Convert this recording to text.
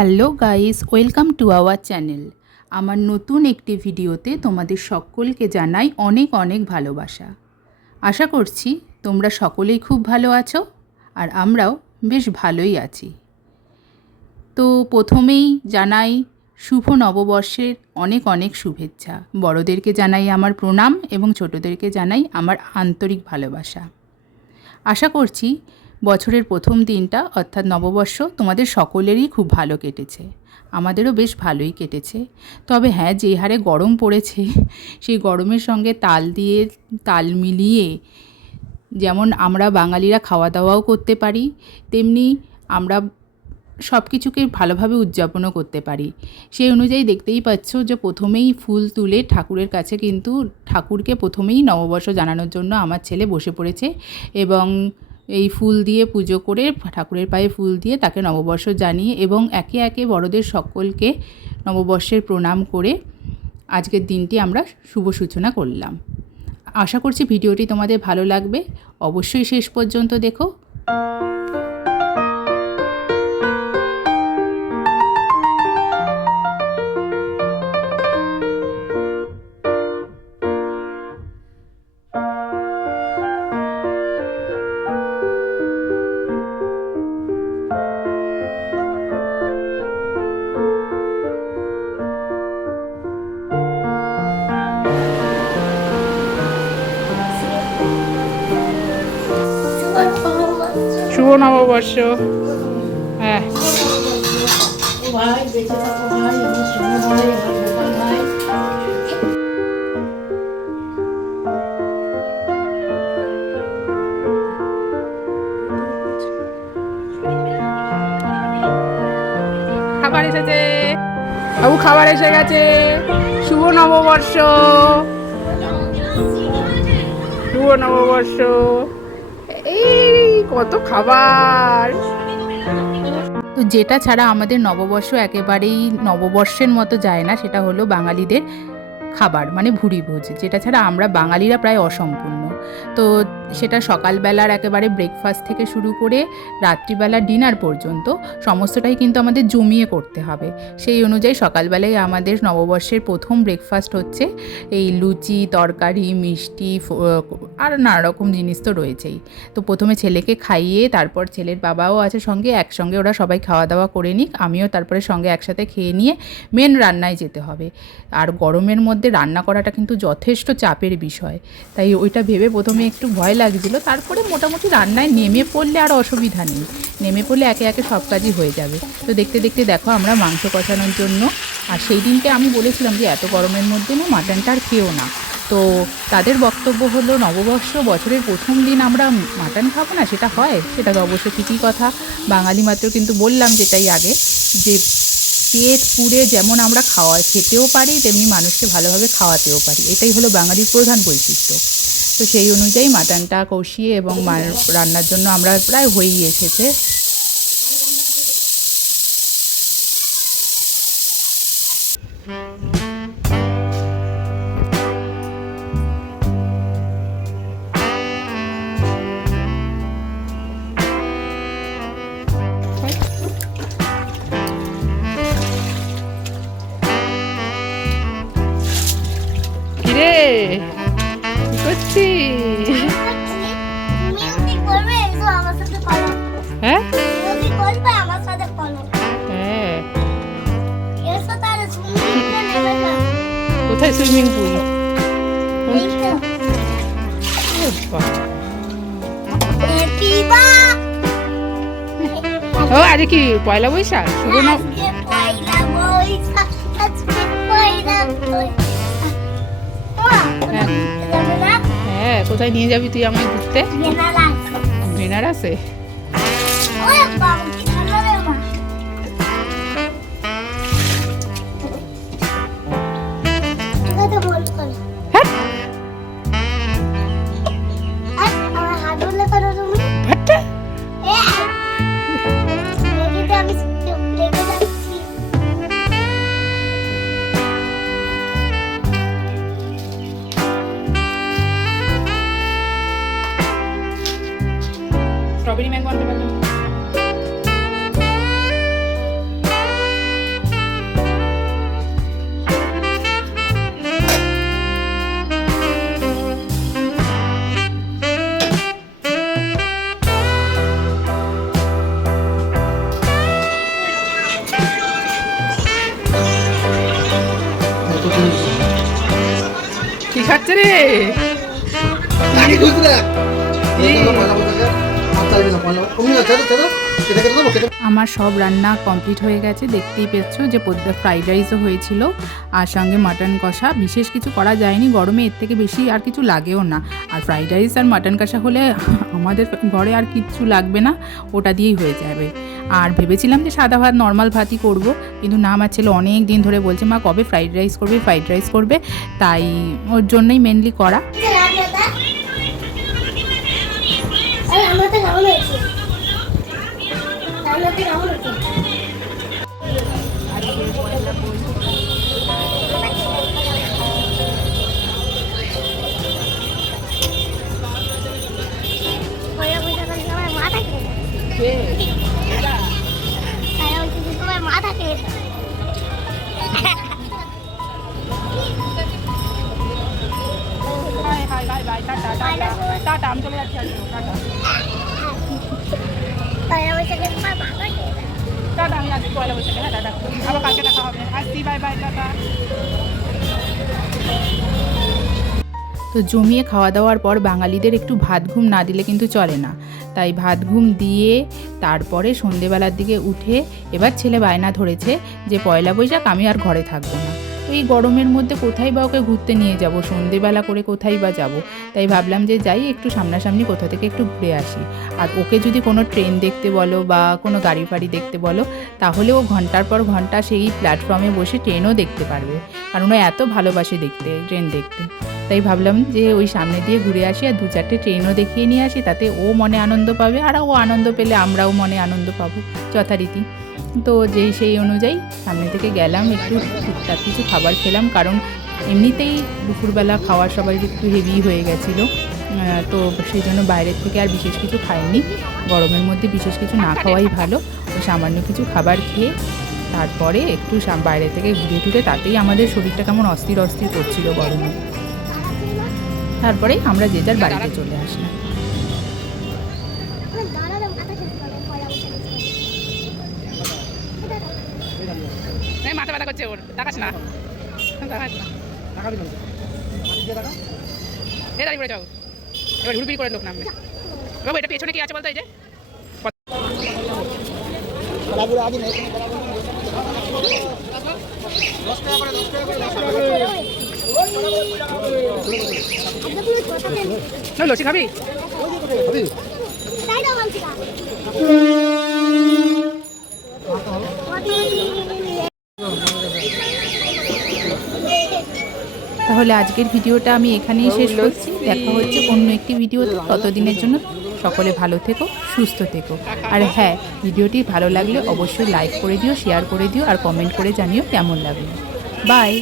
Hello guys, welcome to our channel. আমার নতুন একটি ভিডিওতে তোমাদের সকলকে জানাই অনেক অনেক ভালোবাসা। আশা করছি তোমরা সকলেই খুব ভালো আছো আর আমরাও বেশ ভালোই আছি। তো প্রথমেই জানাই শুভ নববর্ষের অনেক অনেক শুভেচ্ছা। বড়দেরকে জানাই আমার প্রণাম এবং ছোটদেরকে জানাই আমার আন্তরিক ভালোবাসা। আশা করছি বছরের প্রথম দিনটা অর্থাৎ নববর্ষ তোমাদের সকলেরই খুব ভালো কেটেছে। আমাদেরও বেশ ভালোই কেটেছে। তবে হ্যাঁ, যে হারে গরম পড়েছে সেই গরমের সঙ্গে তাল মিলিয়ে যেমন আমরা বাঙালিরা খাওয়া দাওয়াও করতে পারি, তেমনি আমরা সব কিছুকে ভালোভাবে উদযাপনও করতে পারি। সেই অনুযায়ী দেখতেই পাচ্ছ যে প্রথমেই ফুল তুলে ঠাকুরের কাছে কিন্তু ঠাকুরকে প্রথমেই নববর্ষ জানানোর জন্য আমার ছেলে বসে পড়েছে এবং এই ফুল দিয়ে পুজো করে ঠাকুরের পায়ে ফুল দিয়ে তাকে নববর্ষ জানিয়ে এবং একে একে বড়দের সকলকে নববর্ষের প্রণাম করে আজকের দিনটি আমরা শুভ সূচনা করলাম। আশা করছি ভিডিওটি তোমাদের ভালো লাগবে, অবশ্যই শেষ পর্যন্ত দেখো। শুভ নববর্ষ। হ্যাঁ, খাবার এসেছে বাবু, খাবার এসে গেছে। শুভ নববর্ষ, শুভ নববর্ষ। এই কত খাবার! তো যেটা ছাড়া আমাদের নববর্ষ একেবারেই নববর্ষের মতো যায় না, সেটা হলো বাঙালিদের খাবার, মানে ভুরিভোজ, যেটা ছাড়া আমরা বাঙালিরা প্রায় অসম্পূর্ণ। তো সেটা সকালবেলার একেবারে ব্রেকফাস্ট থেকে শুরু করে রাত্রিবেলার ডিনার পর্যন্ত সমস্তটাই কিন্তু আমাদের জমিয়ে করতে হবে। সেই অনুযায়ী সকালবেলায় আমাদের নববর্ষের প্রথম ব্রেকফাস্ট হচ্ছে এই লুচি, তরকারি, মিষ্টি আর নানা রকম জিনিস তো রয়েছেই। তো প্রথমে ছেলেকে খাইয়ে তারপর ছেলের বাবাও আছে সঙ্গে, একসঙ্গে ওরা সবাই খাওয়া দাওয়া করে নিক, আমিও তারপরে সঙ্গে একসাথে খেয়ে নিয়ে মেন রান্নায় যেতে হবে। আর গরমের মধ্যে রান্না করাটা কিন্তু যথেষ্ট চাপের বিষয়, তাই ওইটা ভেবে প্রথমে একটু ভয় লাগছিল। তারপরে মোটামুটি রান্নায় নেমে পড়লে আর অসুবিধা নেই, নেমে পড়লে একে একে সব কাজই হয়ে যাবে। তো দেখতে দেখতে দেখো আমরা মাংস কষানোর জন্য, আর সেই দিনকে আমি বলেছিলাম যে এত গরমের মধ্যে না মাটনটা আর খেও না। তো তাদের বক্তব্য হলো নববর্ষ বছরের প্রথম দিন আমরা মাটন খাবো না, সেটা হয়? সেটা তো অবশ্য ঠিকই কথা, বাঙালি মাত্র কিন্তু বললাম যেটাই আগে, যে পেট পুড়ে যেমন আমরা খেতেও পারি তেমনি মানুষকে ভালোভাবে খাওয়াতেও পারি, এটাই হলো বাঙালির প্রধান বৈশিষ্ট্য। তো সেই অনুযায়ী মাটনটা কষিয়ে এবং রান্নার জন্য আমরা প্রায় হয়েই এসেছে। কিরে কি করছিস? হ্যাঁ, কোথায় সুইমিং পুল? ও আজকে কি পয়লা বৈশাখ? শুভ হ্যাঁ, কোথায় নিয়ে যাবি তুই আমায় ঘুরতে? বেনারসে? স্ট্রবেরি ম্যাঙ্গো আনতে পারলাম। যাচ্ছে রে। আমার সব রান্না কমপ্লিট হয়ে গেছে, দেখতেই পেয়েছো যে পদ্মা ফ্রাইড রাইসও হয়েছিল আর সঙ্গে মাটন কষা। বিশেষ কিছু করা যায়নি, গরমে এর থেকে বেশি আর কিছু লাগেও না। আর ফ্রাইড রাইস আর মাটন কষা হলে আমাদের ঘরে আর কিচ্ছু লাগবে না, ওটা দিয়েই হয়ে যাবে। আর ভেবেছিলাম যে সাদা ভাত নর্মাল ভাতই করব, কিন্তু না, আমার ছেলে অনেক দিন ধরে বলছে মা কবে ফ্রাইড রাইস করবে, তাই ওর জন্যই মেনলি করা। টাটা, আমি চলে যাচ্ছি, টাটা, আমি আজকে পয়লা বৈশাখে, হ্যাঁ টাটা, আবার কালকে দেখা হবে, আসছি, বাই বাই, টাটা। তো জমিয়ে খাওয়া দাওয়ার পর বাঙালিদের একটু ভাত ঘুম না দিলে কিন্তু চলে না, তাই ভাত ঘুম দিয়ে তারপরে সন্ধেবেলার দিকে উঠে এবার ছেলে বায়না ধরেছে যে পয়লা বৈশাখ আমি আর ঘরে থাকবো না। তো এই গরমের মধ্যে কোথায় বা ওকে ঘুরতে নিয়ে যাব, সন্ধেবেলা করে কোথায় বা যাব, তাই ভাবলাম যে যাই একটু সামনাসামনি কোথা থেকে একটু ঘুরে আসি। আর ওকে যদি কোনো ট্রেন দেখতে বলো বা কোনো গাড়ি ফাড়ি দেখতে বলো, তাহলে ও ঘন্টার পর ঘন্টা সেই প্ল্যাটফর্মে বসে ট্রেনও দেখতে পারবে, কারণ ও এত ভালোবাসে দেখতে, ট্রেন দেখতে। তাই ভাবলাম যে ওই সামনে দিয়ে ঘুরে আসি আর 2-4টে ট্রেনও দেখিয়ে নিয়ে আসি, তাতে ও মনে আনন্দ পাবে আর ও আনন্দ পেলে আমরাও মনে আনন্দ পাবো যথারীতি। তো সেই অনুযায়ী সামনে থেকে গেলাম, একটু টুকটাক কিছু খাবার খেলাম, কারণ এমনিতেই দুপুরবেলা খাওয়া সবাই একটু হেভি হয়ে গেছিলো, তো সেই জন্য বাইরের থেকে আর বিশেষ কিছু খাইনি। গরমের মধ্যে বিশেষ কিছু না খাওয়াই ভালো, সামান্য কিছু খাবার খেয়ে তারপরে একটু বাইরে থেকে ঘুরে টুরে, তাতেই আমাদের শরীরটা কেমন অস্থির করছিল গরমে। তারপরে আমরা যে যার বাড়িতে চলে আসলাম। মাথা ব্যথা করছে ওর, দেখাস না, দাঁড়িয়ে পড়ে যাও, এবার হুড়বিড়ি করে লোক নামবে। বাবু এটা পেছনে কি আছে বলতো? এই যে লস্যি খাবি? তাহলে আজকের ভিডিওটা আমি এখানেই শেষ করছি। দেখা হচ্ছে অন্য একটি ভিডিওতে, ততদিনের জন্য সকলে ভালো থেকো, সুস্থ থেকো। আর হ্যাঁ, ভিডিওটি ভালো লাগলে অবশ্যই লাইক করে দিও, শেয়ার করে দিও আর কমেন্ট করে জানিও কেমন লাগলো। বাই।